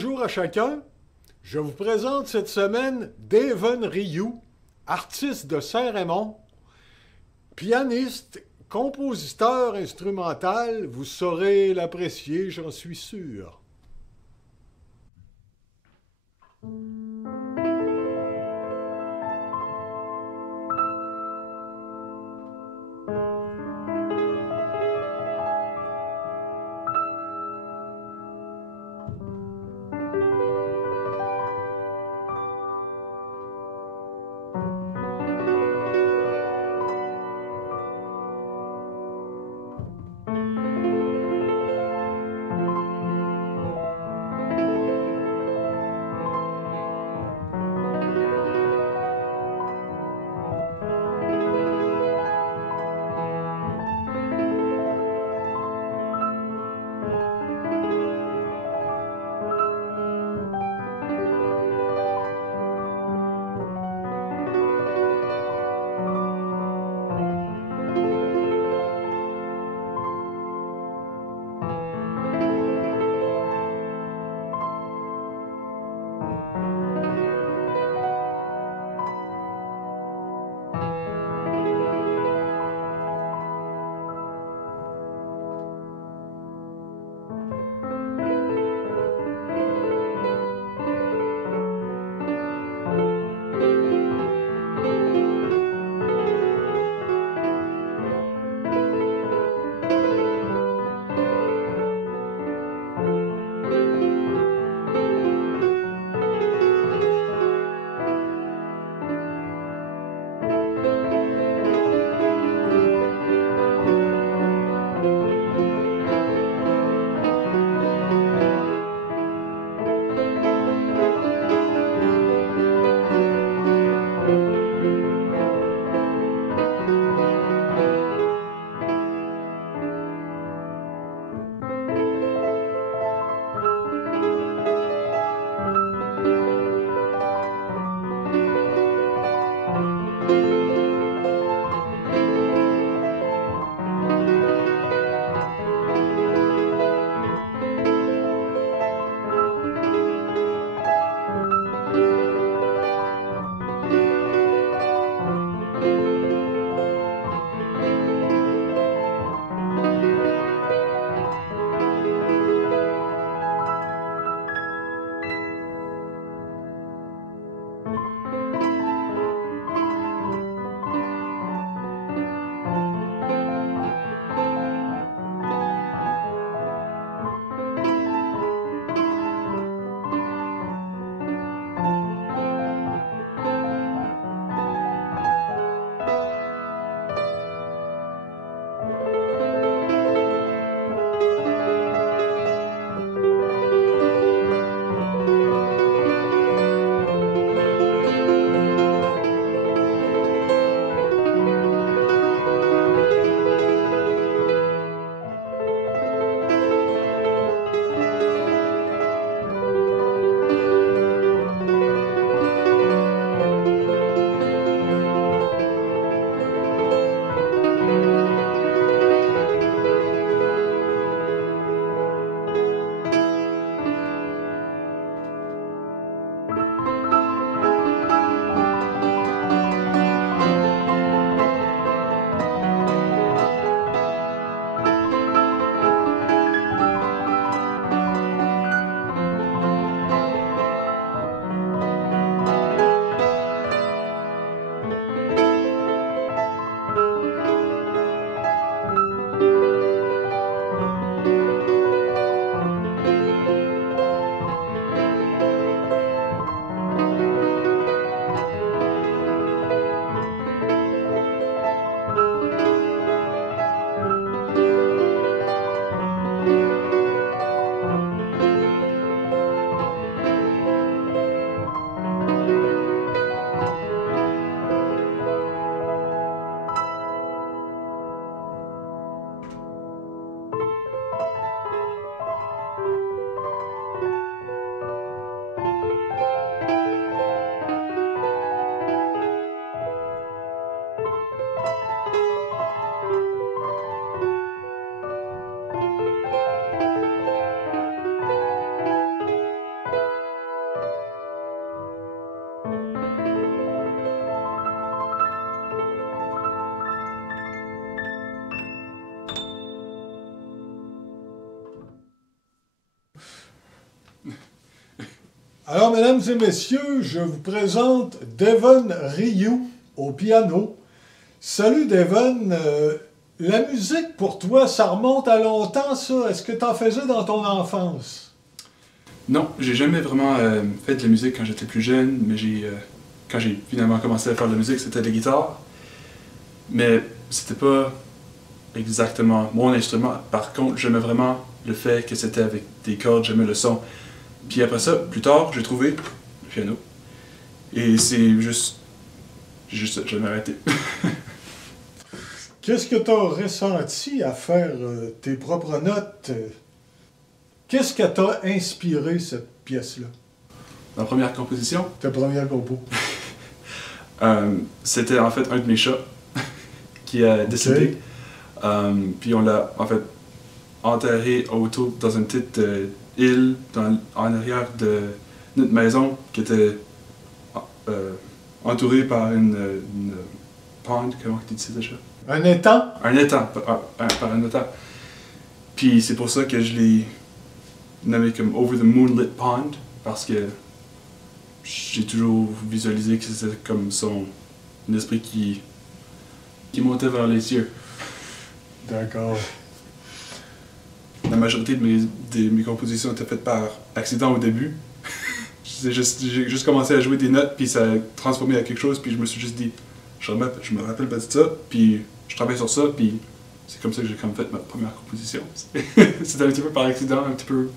bonjour à chacun. Je vous présente cette semaine Devon Ryu, artiste de Saint-Raymond, pianiste, compositeur instrumental. Vous saurez l'apprécier, j'en suis sûr. Alors, mesdames et messieurs, je vous présente Devon Ryu au piano. Salut Devon, la musique pour toi, ça remonte à longtemps ça? Est-ce que tu en faisais dans ton enfance? Non, j'ai jamais vraiment fait de la musique quand j'étais plus jeune, mais quand j'ai finalement commencé à faire de la musique, c'était la guitare. Mais c'était pas exactement mon instrument. Par contre, j'aimais vraiment le fait que c'était avec des cordes, j'aimais le son. Puis après ça, plus tard, j'ai trouvé le piano. Et c'est juste... J'ai juste jamais arrêté. Qu'est-ce que tu as ressenti à faire tes propres notes? Qu'est-ce que t'a inspiré cette pièce-là? Ma première composition, Ta première compo? c'était en fait un de mes chats qui a décédé. Puis on l'a en fait enterré autour dans une petite île en arrière de notre maison qui était entourée par une pond, comment tu dis ça déjà? Un étang? Un étang, par un étang. Puis c'est pour ça que je l'ai nommé comme Over the Moonlit Pond, parce que j'ai toujours visualisé que c'était comme son esprit qui montait vers les cieux. D'accord. La majorité de mes compositions étaient faites par accident au début. J'ai juste commencé à jouer des notes, puis ça a transformé à quelque chose, puis je me suis juste dit, je me rappelle pas de ça, puis je travaille sur ça, puis c'est comme ça que j'ai comme fait ma première composition. C'était un petit peu par accident, un petit peu...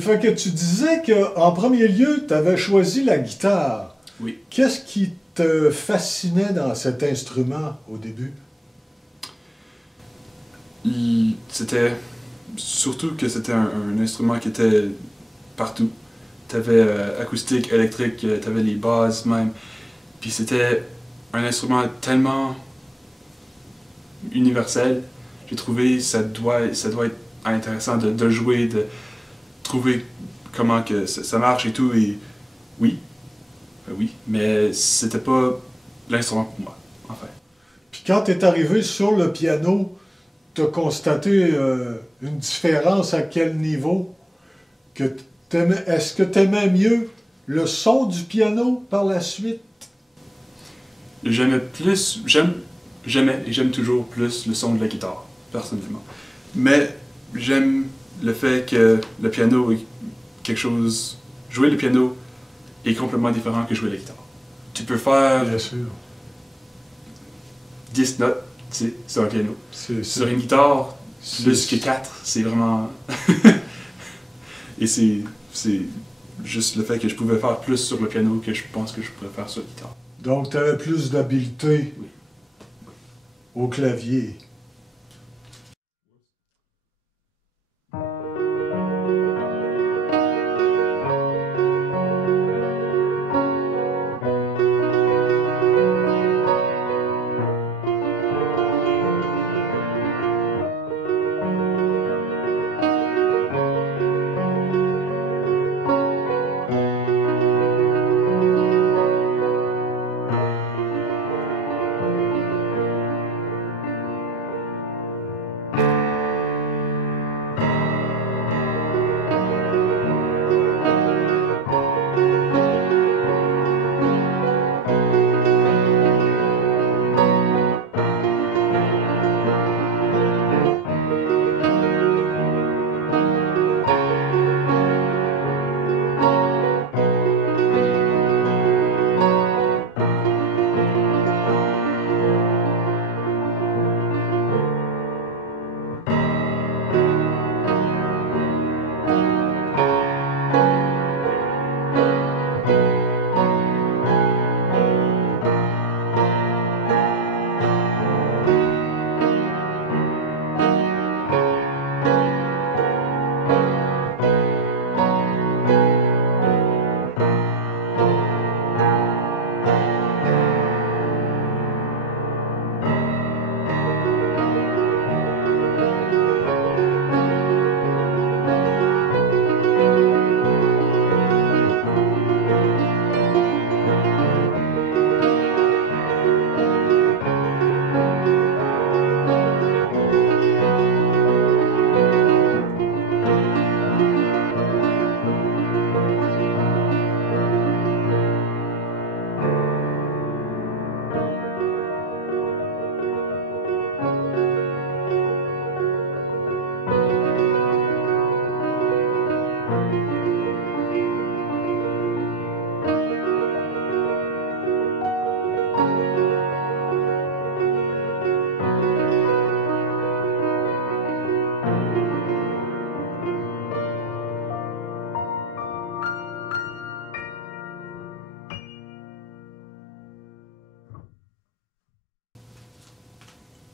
Fait que tu disais qu'en premier lieu, tu avais choisi la guitare. Oui. Qu'est-ce qui te fascinait dans cet instrument au début? C'était surtout que c'était un instrument qui était partout. T'avais acoustique, électrique, t'avais les basses même. Puis c'était un instrument tellement universel. J'ai trouvé ça doit être intéressant de jouer, de trouver comment que ça marche et tout. Et oui, oui, mais c'était pas l'instrument pour moi, en fait. Puis quand tu es arrivé sur le piano, tu as constaté une différence à quel niveau? Est-ce que tu aimais mieux le son du piano par la suite? J'aimais et j'aime toujours plus le son de la guitare, personnellement. Mais j'aime le fait que le piano est quelque chose... Jouer le piano est complètement différent que jouer la guitare. Tu peux faire Bien sûr. 10 notes, tu sais, sur un piano. Sur une C'est guitare, plus que 4, c'est vraiment... Et c'est juste le fait que je pouvais faire plus sur le piano que je pense que je pourrais faire sur la guitare. Donc, tu avais plus d'habileté Oui. au clavier.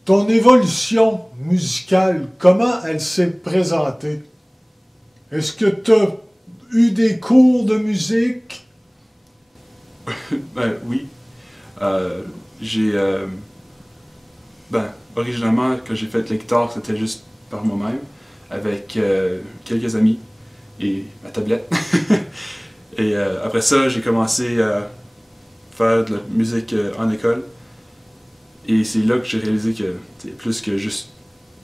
Ton évolution musicale, comment elle s'est présentée? Est-ce que tu as eu des cours de musique? Ben oui. J'ai... originalement, quand j'ai fait la guitare, c'était juste par moi-même, avec quelques amis et ma tablette. Et après ça, j'ai commencé à faire de la musique en école. Et c'est là que j'ai réalisé que c'était plus que juste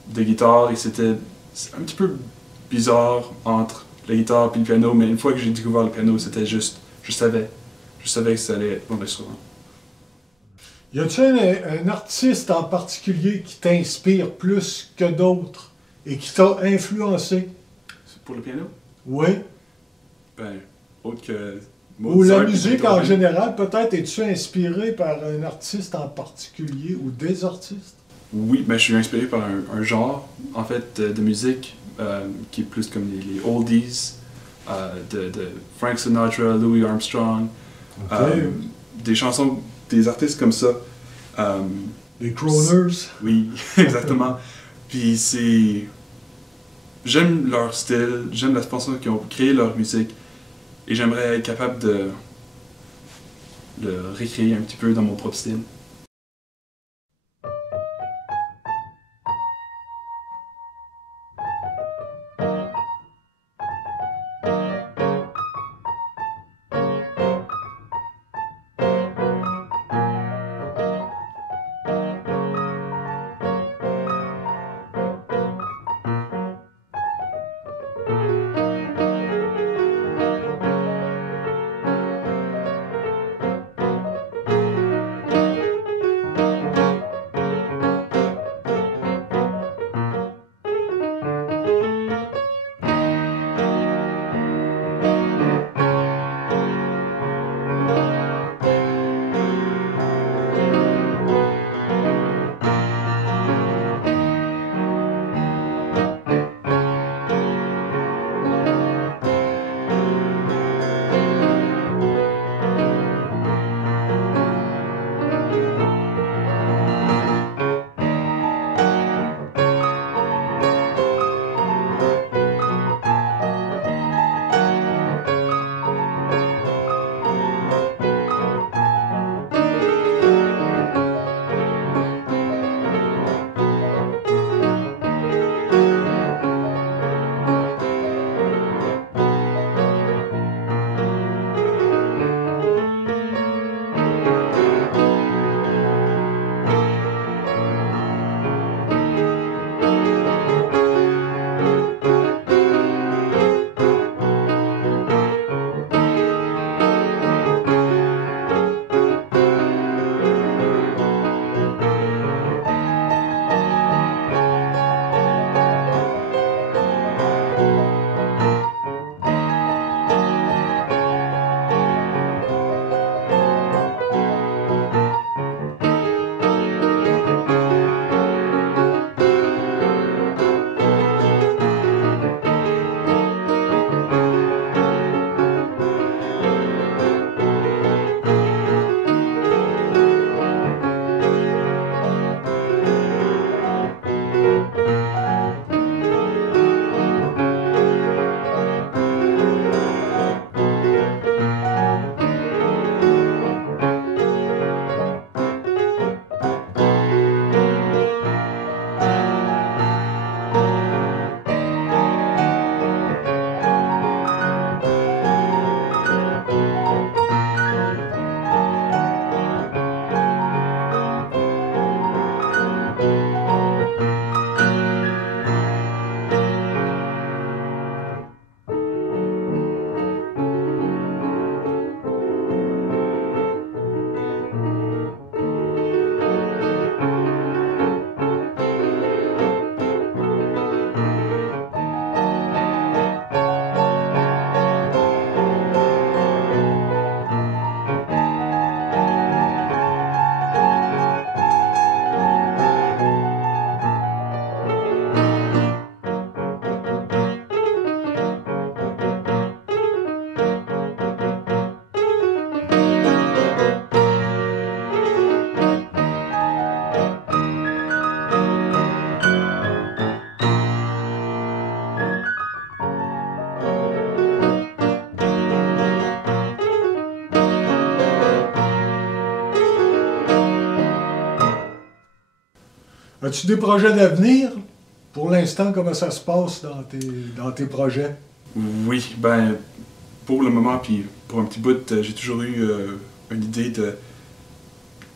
de guitare, et c'était un petit peu bizarre entre la guitare et le piano, mais une fois que j'ai découvert le piano, c'était juste, je savais que ça allait être mon instrument. Y a-t-il un artiste en particulier qui t'inspire plus que d'autres et qui t'a influencé? Pour le piano? Oui. Ben, autre que Ou la Mozart, musique en Beethoven. général, peut-être es-tu inspiré par un artiste en particulier ou des artistes? Oui, ben, je suis inspiré par un genre, en fait, de musique qui est plus comme les oldies. de Frank Sinatra, Louis Armstrong, Ok. des chansons, des artistes comme ça. Les Croners. Oui, exactement. Puis c'est... J'aime leur style, j'aime la façon qu'ils ont créé leur musique, et j'aimerais être capable de le récréer un petit peu dans mon propre style. As-tu des projets d'avenir? Pour l'instant, comment ça se passe dans tes projets? Oui, ben, pour le moment, puis pour un petit bout, j'ai toujours eu une idée de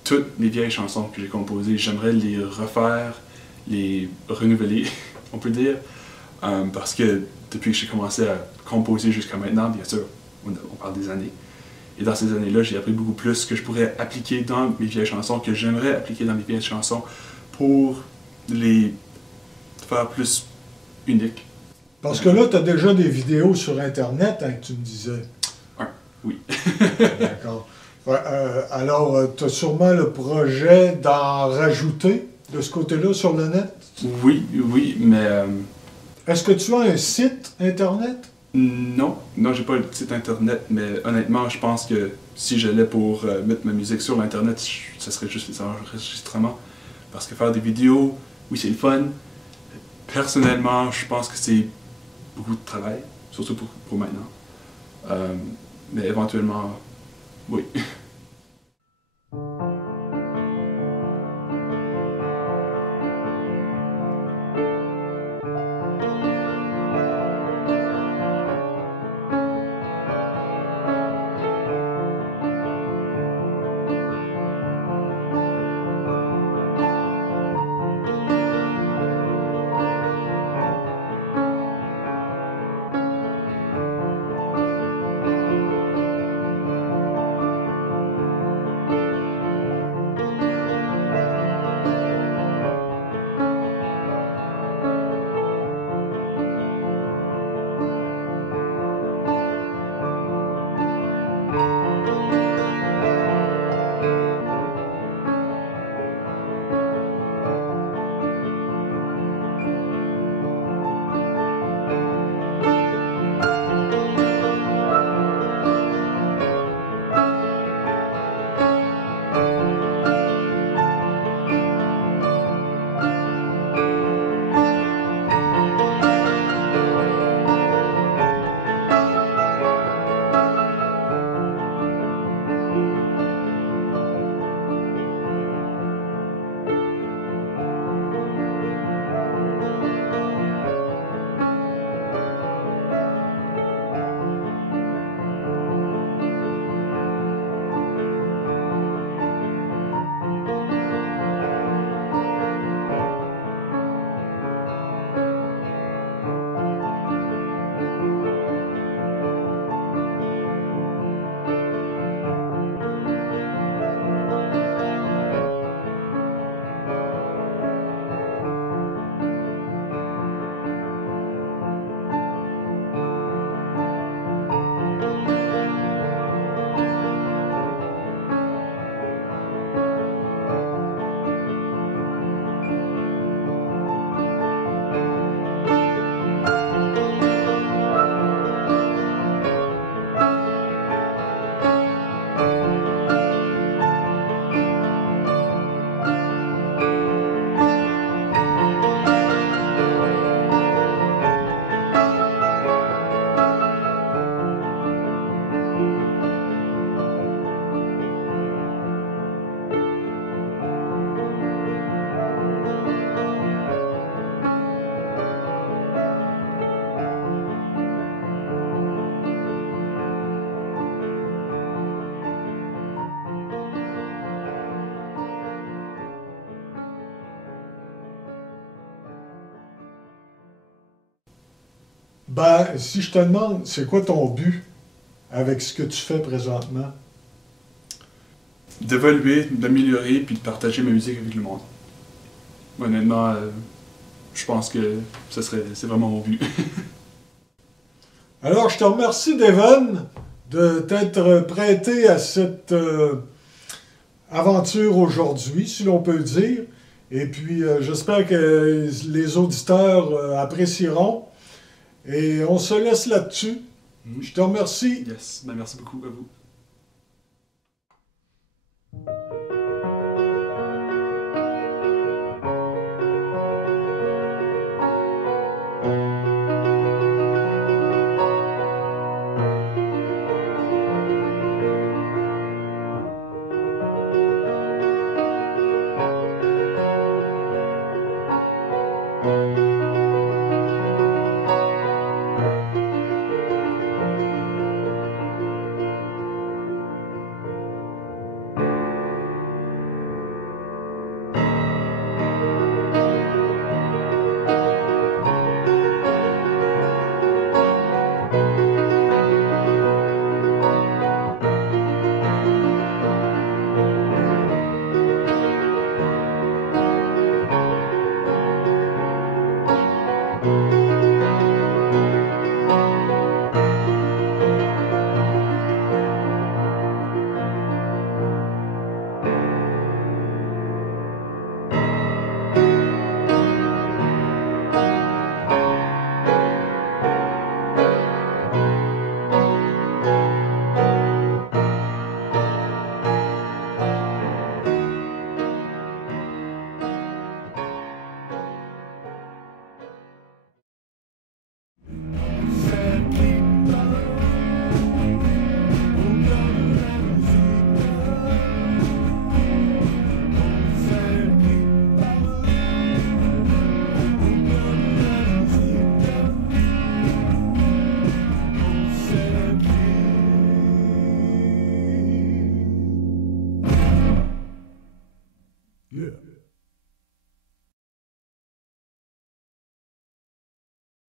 toutes mes vieilles chansons que j'ai composées. J'aimerais les refaire, les renouveler, on peut dire, parce que depuis que j'ai commencé à composer jusqu'à maintenant, bien sûr, on parle des années. Et dans ces années-là, j'ai appris beaucoup plus que je pourrais appliquer dans mes vieilles chansons, que j'aimerais appliquer dans mes vieilles chansons pour les faire plus uniques. Parce que là, tu as déjà des vidéos sur Internet, hein, que tu me disais. Oui. D'accord. Ouais, alors, tu as sûrement le projet d'en rajouter de ce côté-là sur le net? Oui, oui, mais Est-ce que tu as un site Internet? Non, non, j'ai pas le site internet, mais honnêtement, je pense que si j'allais pour mettre ma musique sur l'internet, ça serait juste les enregistrements. Parce que faire des vidéos, oui, c'est le fun. Personnellement, je pense que c'est beaucoup de travail, surtout pour maintenant. Mais éventuellement, oui. Ben, si je te demande, c'est quoi ton but avec ce que tu fais présentement? D'évoluer, d'améliorer, puis de partager ma musique avec le monde. Honnêtement, je pense que c'est vraiment mon but. Alors, je te remercie, Devon, de t'être prêté à cette aventure aujourd'hui, si l'on peut dire. Et puis, j'espère que les auditeurs apprécieront. Et on se laisse là-dessus. Je te remercie. Yes, ben merci beaucoup à vous.